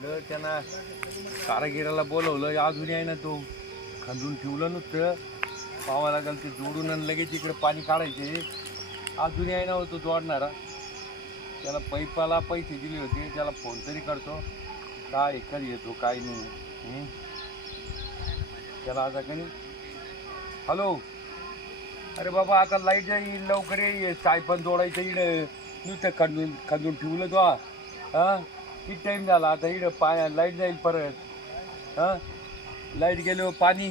त्यांना कारागिराला बोलवलं अजून आहे ना तो. खंदून ठेवलं नुसतं. पावा लागेल ते जोडून आणि लगेच इकडे पाणी काढायचे. अजूनही आहे ना होतो जोडणारा. त्याला पैपाला पैसे दिले होते त्याला फोन तरी करतो. काय कधी येतो काय नाही. त्याला आता कधी? हॅलो? अरे बाबा आता लाइट जाईल लवकर ये. सायपण जोडायचं इकडं. नुसतं खंदून खंदून ठेवलं तो. हां? किती टाईम झाला? आता इकडं पाय लाइट जाईल परत. हा? लाइट गेलो पाणी.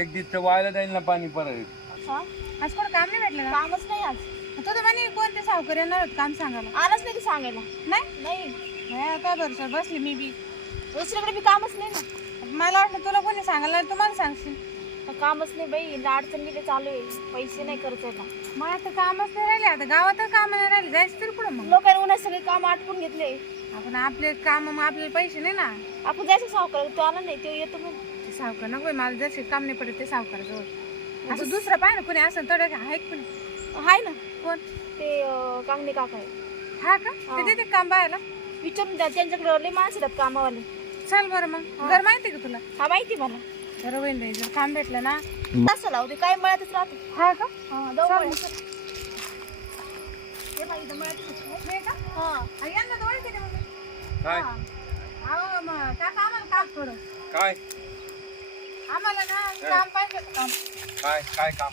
एक दिवस वायाला जाईल ना पाणी परत. हा? आज कोण काम नाही भेटलं का? कामच नाही आज. तो तर म्हणे कोणते सावकार येणार होत काम सांगायला? आलाच नाही की सांगायला. नाही? नाही. हे काय बरं बसली मी बी. दुसरीकडे बी कामच नाही ना. मला वाटलं तुला कोणी सांगायला तू मला सांगशील. कामच नाही बाई अडचण गेले चालू आहे. पैसे नाही खर्च आहे मग आता कामच नाही राहिले आता गावात काम नाही राहिले जायचं तरी पुढं मग? लोकांनी उन्हात सगळे काम आटपून घेतले. आपण आपले काम मग आपल्याला पैसे नाही ना? आपण जायचं सावकार तो आला नाही तो येतो मग ते सावकार नको बाई, मला जसे काम नाही पडत ते सावकाराजवळ. असं दुसरं पाहिजे ना कोणी असं थोडं आहे कोणी? आहे ना. कोण? ते अं, कांगणे काका आहे. हा का. ते देते काम पाहायला विचारून द्या त्यांच्याकडे लय माणसं येतात कामावाले. चल बरं मग. घर माहिती का तुला? हा माहिती मला. बरं होईल बाई, जर काम भेटलं ना? असं लावते काय मळ्यातच राहतो. हा का? हा, जाऊ चालेल. मळ्यात. हे बाई, इथं मळ्यातच असतो. हे का? हा. आ, यांना ओळखी नाही मग. काय? हा. अहो, मग काका आम्हाला काम थोडं काय? आम्हाला ना काम पाहिजे होतं काम. काय काय काम?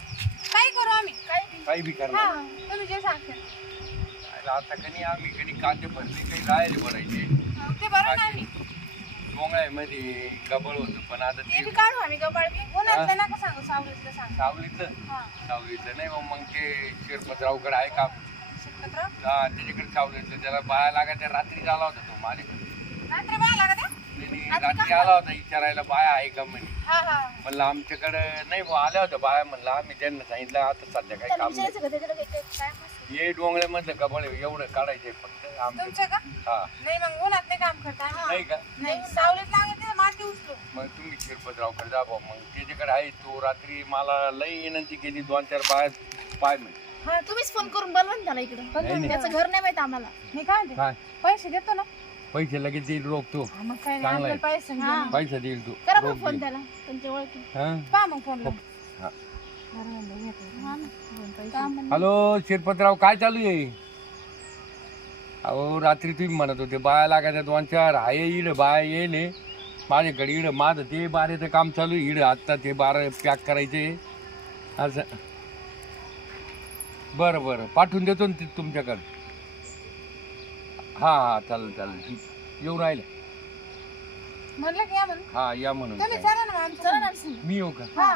काही करू आम्ही. काय बी. काही बी हा करणार तुम्ही जे सांगता. आता कधी आम्ही कधी कांदे भरले काही राहिले भरायचे ते बरं ना आम्ही डोंगळ्यामध्ये गबळ होतं पण आता ते बी काढू आम्ही गबाळ बी. उन्हातलं नका सांगू सावलीतलं सांग. सावलीतलं? हा. सावलीतलं नाही मग मग ते शिरपतरावकडे आहे काम. शिकतराव हा त्याच्याकडे सावलीतलं त्याला बाया लागायच्या रात्री आला होता तो माझ्याकडे रात्री बाय? त्यांनी रात्री आला होता विचारायला बाया आहे का म्हणे. हा हा. म्हणलं आमच्याकडे नाही बुवा, आल्या होत्या बाया म्हणलं आम्ही त्यांना सांगितलं आता सध्या काही त्याला काम नाही. विचारायचं का? त्याच्याकडे काय- काय- काय मस्त. ये डोंगळ्यामधलं गबळ एवढं काढायचंय फक्त आमच्या तुमचं का? हा. नाही मग उन्हात नाही काम करता. नाही का नाही सावलीत लागत नाही माती उचलू मग तुम्ही शिरपतरावकडे जा बुवा. मग त्याच्याकडे आहे तो रात्री मला लई विनंती केली दोन चार बाया पाय म्हणजे हा तुम्हीच फोन करून बोलवा ना त्याला इकडं नाही. त्याचं घर नाही माहीत आम्हाला मी काय म्हणते काय पैसे देतो ना पैसे लगेच देईल रोख तो हा, मग काय नाही चांगलं आहे. आपल्याला पैसे हा. देईल तो करा रोख पण फोन देईल. त्याला तुमच्या ओळखी हा? पहा मग फोन लावून. हा. बरं म्हणलं, घेतलं. हा ना. दोन पैसे. काम म्हणे. हॅलो शिरपतराव काय चालू आहे अहो रात्री तुम्ही म्हणत होते बाया लागायच्या दोन चार आहे इड बाया येले माझ्याकडे इड माझं ते बारेचं काम चालू आहे. इड आत्ता ते बारा पॅक करायचे. असं. बरं बरं. पाठवून देतो ना ते तुमच्याकडं. हां हां चालेल चालेल. ठीक येऊ राहिलं. म्हणलं की या म्हणून. हां या म्हणून. तुम्ही काय. चला ना मग आमच्या चला संग. ना आमचं. मी येऊ का? हा.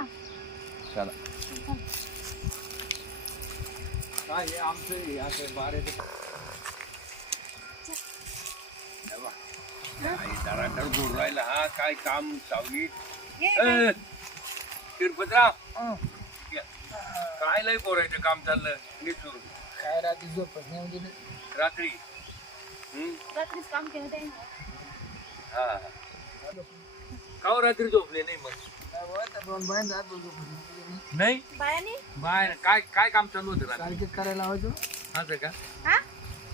चला. काय हे आमचं हे असं बारेचं दरादर बोलू राहिला हा काय काम सावली तिरुपतराव. हं. काय लय बोरायचं काम चाललं? निचूर काय रात्री झोपत नाही म्हणजे? रात्री. हं? रात्रीच काम केलं ते हा. का हो रात्री झोपले नाही मग? घरी. नाही? बाय काय काय काम चालू होतं रात्री? करायला लावायचो. असं का? हा?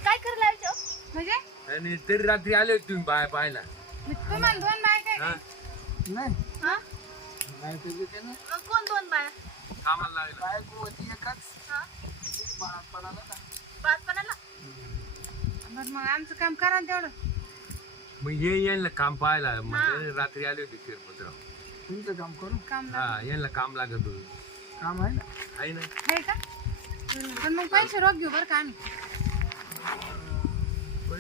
काय करायला लावायचं? म्हणजे? आणि तरी रात्री आले होते तुम्ही बाय पाहायला. मी तुम्हाला दोन बाय काय हा? नाही. हा? नाही तर येते ना. मग कोण दोन बाया? कामाला लागलं. काय होती एकच. हा? ना. बरं मग आमचं काम करा ना तेवढं. मग हे यांना काम पाहायला म्हणजे रात्री आले होते शिरपतराव तुमचं काम करू. काम हा यांना काम लागत होतं. काम आहे ना? आहे ना? का? पण मग पैसे रोख घेऊ बरं का आम्ही.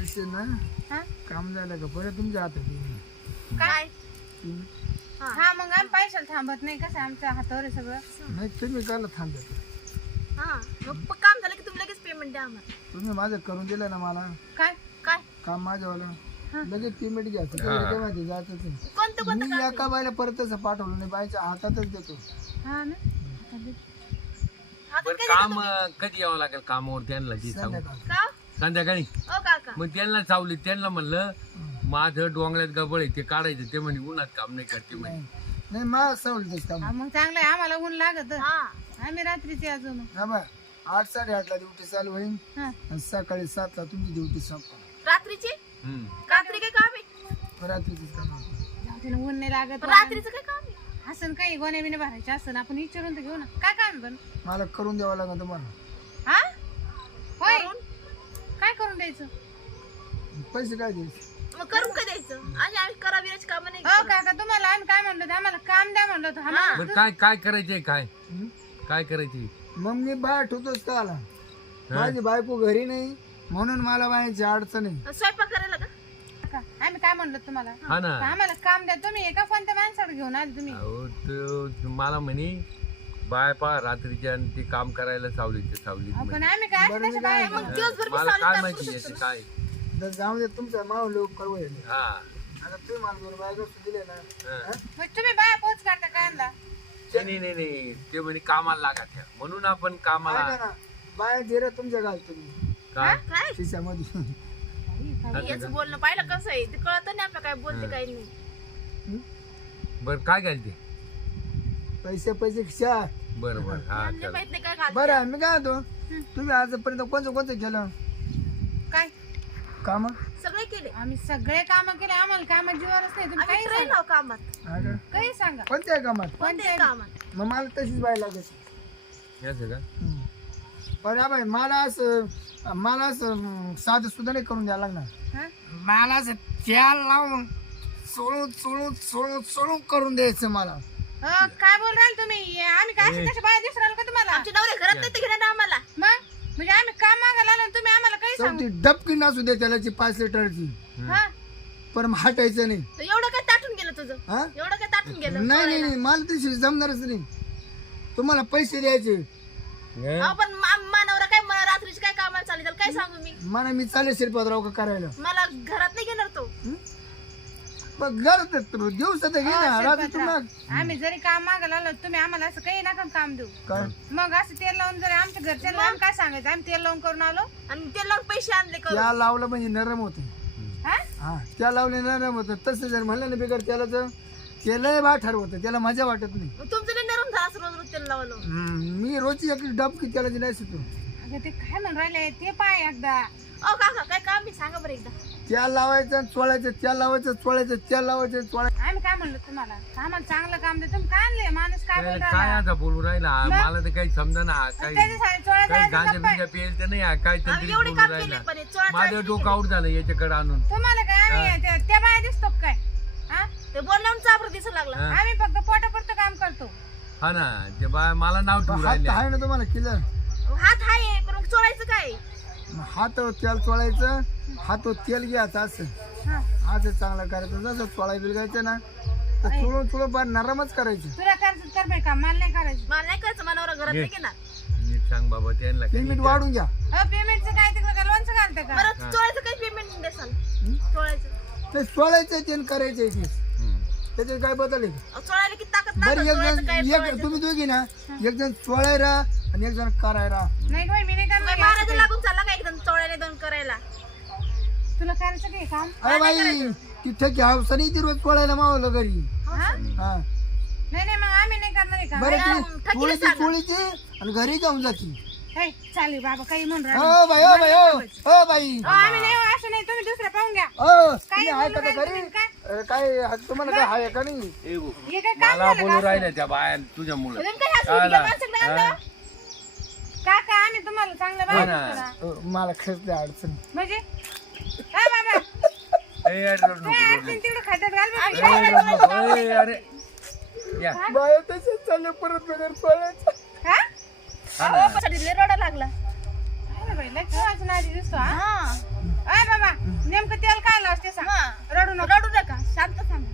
पैसे ना हा? काम झालं का परत तुमच्या हातात येईल. काय? तुम्ही- हा मग आम्ही पैशाला थांबत नाही कसं आमच्या हातावर आहे सगळं. नाही तुम्ही काला थांबत हा मग प- काम झालं की तुम्ही लगेच पेमेंट द्या आम्हाला. तुम्ही माझं करून दिलं ना मला. काय? काय? काम माझ्यावालं. हा. लगेच पेमेंट घ्या. हा. माहिती जातच नाही कोणतं कोणतं मी एका बायला परत तसं पाठवलं नाही. बाईच्या हातातच देतो. हा ना? हातात बरं काय काम अं, कधी यावं लागेल? कामावर त्यांना जी सांगू. संध्याकाळ. का? संध्याकाळी. ओ काका. मग त्यांना चावली त्यांना म्हणलं माझं डोंगळ्यात गबळ आहे ते काढायचं ते म्हणे उन्हात काम नाही करते म्हणे. नाही मला सवलतच काम. हा, मग चांगलं आहे आम्हाला ऊन लागत. हा. आम्ही रात्रीचे अजून. हा बा आठ साडेआठला ड्युटी चालू होईल. हा. आणि सकाळी सातला तुमची ड्युटी संपणार. रात्रीची? हम्म. रात्री काय काम आहे? रात्रीच काम आहे. जाऊ दे ना, ऊन नाही लागत. रात्रीचं काय काम आहे? असं काही गोण्या बिण्या भरायचे असं आपण विचारून तर घेऊ ना. काय काम आहे पण? मला करून द्यावं लागेल तुम्हाला. हा होय करून? काय करून द्यायचं? पैसे काय द्यायचे मग करून काय द्यायचं? आणि आम्ही काम नाही हो काका तुम्हाला आम्ही काय म्हणलो होतो? आम्हाला काम द्या म्हणलो होतो. आम्हाला बरं काय काय करायचंय काय? हं? काय करायची मग मी बाहेर ठेवतोच का आला माझी बायको घरी नाही म्हणून मला बायाची अडचण आहे. स्वयंपाक करायला का? काका, आम्ही काय म्हणलो तुम्हाला? हा ना. आम्हाला काम द्या. तुम्ही एका कोणत्या माणसाला घेऊन आले तुम्ही? अहो तो मला म्हणे बाय पा रात्रीच्या आणि ते काम करायला अहो, म्हणे. पण आम्ही काय बरं, मी तशा काय मग दिवसभर मला काय माहिती याचे शकतो काय? तर जाऊ दे तुमचा माव लोक करवा हा. आता तुम्ही मला दोन बायको दिले ना. हा. मग तुम्ही बाया पोच करता कांदा ते नाही नाही नाही ते म्हणे कामाला लागा त्या. म्हणून आपण कामाला ना बाया दिलं तुमच्या घाल तुम्ही. काय? काय? खिशामध्ये. याचं बोलणं पाहिलं कसं आहे? ते कळत नाही आपलं काय बोलते काय नाही. बर काय घालते पैसे पैसे खिशा. बर बर हा म्हणजे चला माहीत नाही काय बरं मी काय होतो तुम्ही आजपर्यंत कोणतं कोणतं केलं? काय? काम? सगळे केले. आम्ही सगळे काम केले. आम्हाला काम जीवारच नाही. तुम्ही आम्ही काही ट्रेन सांगा. आहो कामात. काही सांगा. कोणत्या कामात? कोणत्याही कामात. मग मला तशीच बाय लागत याचं का? पण बाई मला असं मला असं साधं सुद्धा नाही करून द्यायला लागणार. हा? मला असं तेल लावून चोळून चोळून चोळून चोळून करून द्यायचं मला. अ, काय बोल राहिले तुम्ही? हे आम्ही काय अशी तशी बाया दिसू राहिलो का तुम्हाला? आमचे नवरे घरात नाही ते घेणार आम्हाला. मग? म्हणजे आम्ही काम मागायला आलो आणि तुम्ही आम्हाला काही सांगू? चौथी डबकी नसू दे त्यालाची पाच लिटरची हा? पण हटायचं नाही. तर एवढं काय ताटून गेलं तुझं? हा? एवढं काय ताटून गेलं? नाही नाही नाही. मला तशी जमणारच नाही. तुम्हाला पैसे द्यायचे. हं? अहो, पण मा- मानवरा काय मला रात्रीची काय कामाला चालली त्याला काय सांगू मी? मला मी चालेल शिरपतराव का करायला. मला घरात मग गरज दिवसात घे ना रात्री तुम्हाला आम्ही जरी काम मागायला आलो तुम्ही आम्हाला असं काही नका काम देऊ. काय? मग असं तेल लावून जरी आमच्या घरच्यांना आम्ही काय सांगायचं? आम्ही तेल लावून करून आलो. आणि ते लावून पैसे आणले करून. त्या लावलं म्हणजे नरम होते. हा? हा त्या लावले नरम होतं. तसं जर म्हणलं ना बिगर त्याला तर त्याला बा ठरवतं त्याला मजा वाटत नाही. मग तुमचं नाही नरून झालं असं रोज रोज तेल लावलं? हम्म, मी रोजची एक डबकी त्याला दिलाय तू अगं ते काय म्हणून राहिले? ते पाय एकदा. काका काय काम आहे? सांगा बरं एकदा. त्या लावायचं चोळायचं त्या लावायचं चोळायचं त्या लावायचं चोळायचं आम्ही काय म्हणलो तुम्हाला? आम्हाला चांगलं काम दे तुम्ही काय आणले माणूस काय काय आता बोलू राहिला? मला तर काही समजा ना काही गांजा. बिंजा नाही हा, काय आम्ही तरी एवढे बोलू काम राहिला. केले पण हे चोळा माझं डोकं आऊट झालं याच्याकडे आणून. तुम्हाला काय आम्ही त्या- त्या बाया दिसतो का काय? हा? ते बोलण्याहून चाबर दिसू लागला. हा. आम्ही फक्त पोटापुरतं काम करतो. हा ना ते बाय मला नाव ठेवू हात राहिले. आहे ना तुम्हाला किलर हात आहे पण मग चोळायचं काय? हात तेल चोळायचं हात तेल घ्यायचं असं. हा. असं चांगलं करायचं जसं चोळाय बिलगायचं ना तर चुळून चुळून फार नरमच करायचं. तुला करायचं कर बाई काम मला नाही करायचं. मला नाही करायचं मनावर घरात घे. नाही घेणार. नीट सांग बाबा त्यांना मिनिट वाढून घ्या. पेमेंटचं काय तिकडे का लोणचं घालतं का? बरं चोळायचं काही पेमेंट देसाल. चोळायचं. ते चोळायचं ते करायचं ते. हम्म. त्याच्यात काय बदल आहे? अहो, चोळायला किती ताकद बरं लागत एक चोळायचं जण काय एक चोळायचं? तुम्ही दोघी ना एक जण चोळायला आणि एक जण करायला. नाही गं बाई मी नाही करणार. महाराज असं काही. लागून चालला का एकदम चोळायला दोन करायला? तुला करायचं काय काम? अरे बाई तिथं हावसाने ती रोज चोळायला मावलं घरी. हा? हा? नाही नाही मग आम्ही नाही करणार आहे काम. बरं जाऊन ती ठकीला चोळीची सांगा. चोळीची आणि घरी जाऊन जाती हे, चालेल बाबा काही म्हणून राहिले. हो बाई हो बाई हो हो बाई. अहो, आम्ही नाही हो, असं नाही. तुम्ही दुसरं पाहून घ्या. हो काय तुम्ही आहे बोलू का राहिले घरी? काय? अरे, काय तुम्हाला काय आहे का नाही? ए गो, हे काय काम मला झालं बोलू त्या बाया तुझ्यामुळं तुम्ही काय? माणसाकडे? आणलं? काका आम्ही तुम्हाला चांगलं हो ना. अ, मला खरंच लय अडचण. म्हणजे? हा बाबा ए, अरे, नको, नको, काय नको. अडचण तिकडे खात्यात घाल बाबा. अरे, नको, ए, अरे या. बाया तसेच चालले परत हा? रडा लागला. काय बाई, लय खेळाचं नादी दिसतो हा? हा. अय बाबा नेमकं तेल काय लावस ते सांग. हा. रडू नको. रडू नका. शांत सांगा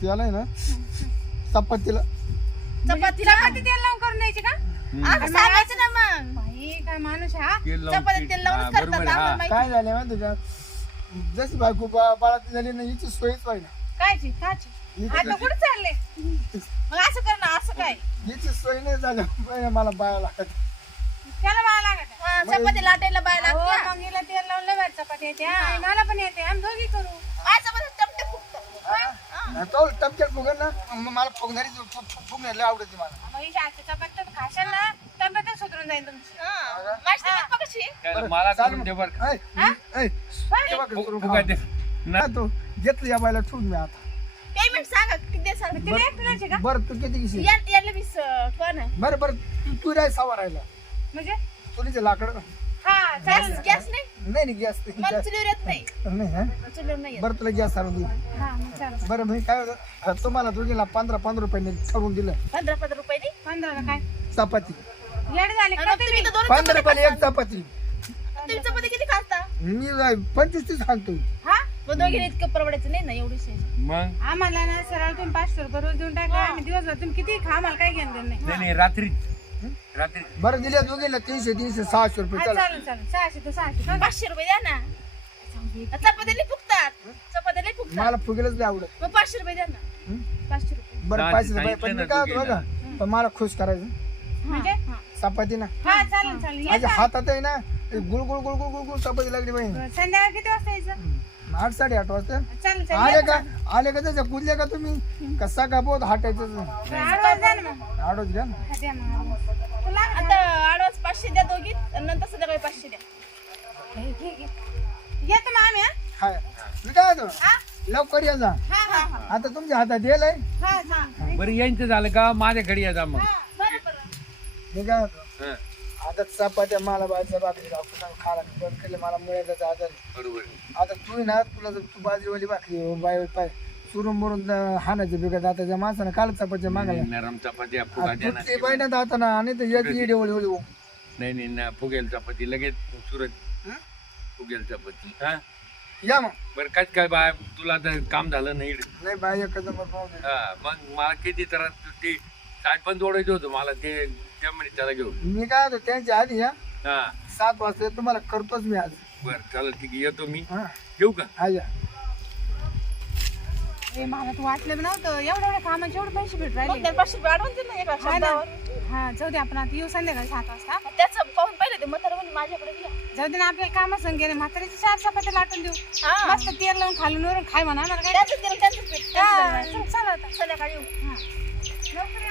त्याला आहे ना? चपातीला. चपातीला. चपाती तेल लावून करून द्यायची का? असं सांगायचं ना मग. बाई काय माणूस आहे हा? तेल लावून तेल हा, लावूनच बरोबर करतात आहे, हा. माहिती. काय झालं माहिती का? जशी बायको बा- बाळात झाली ना हिची सोयीच पाहिजे कायची कायची? आता कुठे चालले? मग असं कर ना असं काय? हिची सोय नाही झाली पहिले मला लागत त्याला मला लागत आहे. हा, चपाती लाटायला बाय हो, लागते मग हिला तेल लावून लय भारी चपाती येते हा. आणि मला पण येते आम्ही दोघी करू. टमटे फुगतात तो टपक्यात फुगन ना मग मला फुगणारी फुगण्याला आवडते मला. मग ही शाळेची चपाती तर खाशाल ना तर तब्येतच सुधरून जाईल तुमची. हा. माझी तब्येत बघ कशी? आहे. त्याला मला करून दे बरं का. ऐ, ऐ, ते बघ, फु- सुरू फुगा दे. खा. ना- तो घेतलं या बायला ठेवून मी आता. पेमेंट सांगा किती तिला का? बरं तू किती घेशील याला वीस अं, बरं बरं तू तू नाही सावा राहिला. म्हणजे? चुलीचे लाकड चालेल गॅस ना. गॅस नाही? नाही नाही गॅस मला चुलीवर येत नाही. नाही हा? चुलीवर नाही येत. बरं तुला गॅस आणून देईल हा मग चालेल. बरं मी काय होतं हा, तुम्हाला दोघीला पंधरा पंधरा रुपयाने ठरवून दिलं. पंधरा पंधरा रुपये दे. पंधराला काय? चपाती. येड झाले का आणि तुम्ही? तर दोन पंधरा चपात्या रुपयाला एक. चपाती. तुम्ही चपाती किती खाता मी जाय- पंचवीस तीस सांगतो हा? मग दोघीने इतकं परवडायचं नाही ना एवढी मग? आम्हाला ना सरळ तुम्ही पाचशे रुपये रोज देऊन टाका. आम्ही दिवसभर तुम्ही किती खा आम्हाला काय घेणं देणं नाही. नाही नाही रात्री. रात्री बरं दिले दोघीला तीनशे तीनशे सहाशे रुपये चला. सहाशे तर सहाशे. दोन- पाचशे रुपये द्या ना. चपात्याला फुकतात चपात्याला फुकतात मला फुगेलच नाही आवडत. मग पाचशे रुपये द्या ना. हं? पाचशे रुपये. बरं पाचशे रुपये. पण ना मी काय होतं. बघा पण मला खुश करायचं. म्हणजे? चपाती ना हा चालेल चालेल. ये माझ्या जा. हातात आहे ना गुळ गुळ गुळ गुळ गुळ गुळ चपाती लागली पाहिजे संध्याकाळी किती वाजता यायचं? आठ साडे आठ वाजता? आले का? आले का त्याच्या कुदले का तुम्ही? कसा का बहुत हाटायचं. आठ वाजता ना तुला आता आडवाच पाचशे द्या दोघी आणि नंतर संध्याकाळी पाचशे द्या. येतो आम्ही हा? हाय मी काय होतो हा? लवकर या जा. हा हा हा. आता तुमच्या हातात येल आहे हा. बरं यांचं झालं का? माझ्याकडे या जा मग. बरं बरं. मी काय होतो हं, आता चपात्या मला बाजूच्या भाकरी दाखवून खायला बंद केले मला मुळ्याचा आजार आहे. बरोबर. आता तू ना तुला जर तू बाजूवाली भाकरी बाय पाय सुरून मरून हाणायचं बिघत आता त्या माणसानं काल चपात्या मागायला नरम चपात्या फुगा द्या ना ते बाई ना आता ना आणि ते येत येडे ओळी ओळी नाही नाही ना फुगेल चपाती लगेच सुरत हं? फुगेल चपाती. हा? या मग. बरं काय काय बाय तुला तर काम झालं नाही नाही बाई एकच नंबर पाहून दे. हा मग मला किती तर ते काय पण जोडायचं होतं मला ते त्या म्हणे त्याला घेऊन. मी काय होतो त्यांच्या आधी या. हा. सात वाजता तुम्हाला करतोच मी आज. बरं चालेल ठीक आहे. येतो मी. हा. येऊ का? हा या. ए, मला तू वाटलं बी नव्हतं. एवढं एवढ्या कामाचे एवढे पैसे भेट मग राहिले त्याला पाचशे रुपये दे ना एका हा ना. शब्दावर. हा जाऊ दे आपण आता येऊ संध्याकाळी सात वाजता. मग त्याचं पाहून पाहिलं ते म्हातारं म्हणे माझ्याकडे द्या जाऊ दे ना आपल्याला कामा संगे म्हातारीची चार चपात्या लाटून देऊ. हा. मस्त तेल लावून खालून वरून खाय म्हणा आम्हाला काय त्यांचं तेल त्यांचं पीठ त्यांचं तेल. चल, चल आता. संध्याकाळी येऊ. हा. लवकर या.